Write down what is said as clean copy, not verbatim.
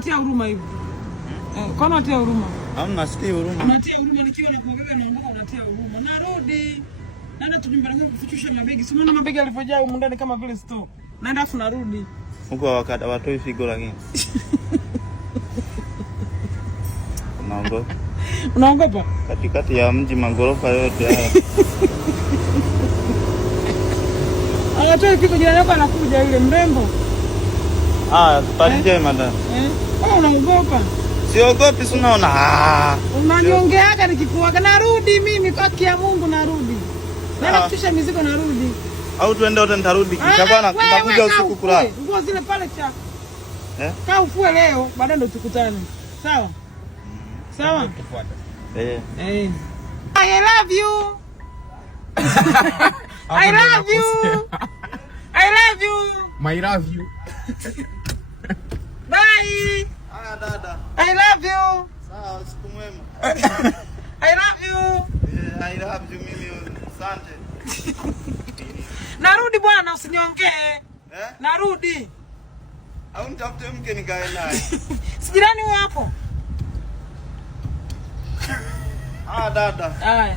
unatia huruma hivi? Kwa nini unatia huruma? Hamna, sikii huruma. Unatia huruma nikiwa nakuangalia naondoka unatia huruma. Narudi. Naenda tu nyumbani kwangu kufichusha mabegi. Si unaona mabegi yalivyojaa huko ndani kama vile store. Naenda afu narudi. Huko wakati watoi figo lakini. Unaogopa? Unaogopa? Katikati ya mji magorofa yote haya. Anatoa figo jirani yako anakuja yule mrembo. Tupate madam. Wewe unaogopa? Siogopi, si unaona. Unaniongeaga nikikuaga narudi mimi kwa kia Mungu narudi. Naenda kushusha mizigo narudi. Au tuende wote nitarudi kisha bwana tutakuja usiku kulala. Nguo zile pale cha. Kaa ufue leo baadaye ndo tukutane. Sawa? Sawa? I love you. I love you. I love you. My love you. Bye. Haya dada. I love you. Sawa, siku mwema. I love you. I love you mimi. Asante. Narudi bwana usiniongee. Narudi. Au nitafute mke nikae naye. Si jirani huyo hapo? Dada. Haya.